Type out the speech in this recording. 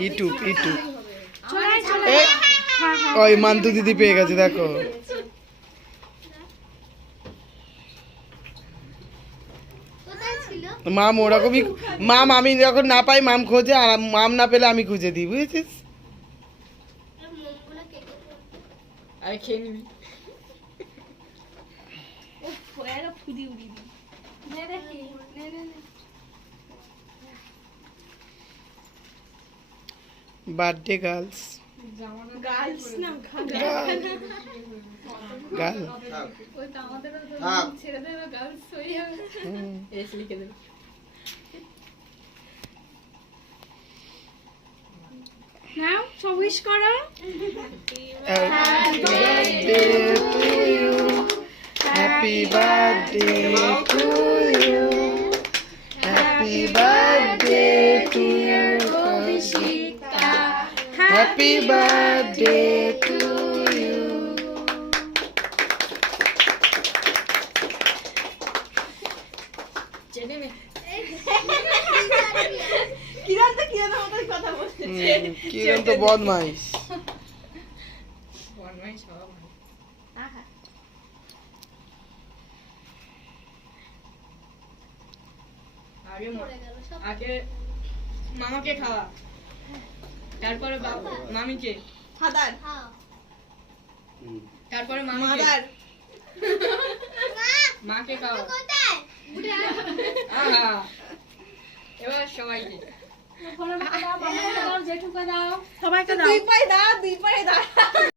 YouTube ওই মান্তু দিদি পেয়ে গেছে দেখো। মাম ওরকমই, মাম আমি যখন না পাই মাম খোঁজে, আর মাম না পেলে আমি খুঁজে দিই, বুঝেছিস? খেয়ে নিবি। বার্থডে গার্লস গার্লস না গার্ল ওই তো আমাদেরও তো ছেড়ে দেবে গার্লস হয়ে যাবে। এসে লিখে দেবে। নাও সব উইশ করো। Happy birthday to you, happy birthday to you, happy birthday to you Abhishikta, happy birthday to you. Kiran তো বদমাইশ। আগে মামাকে খাওয়া, তারপরে মামিকে, ফাদার, তারপরে মাদার, মাকে খাওয়া। এবার সবাইকে সবাইকে দাও, দুই পায়ে দাও, দুই পায়ে দাও।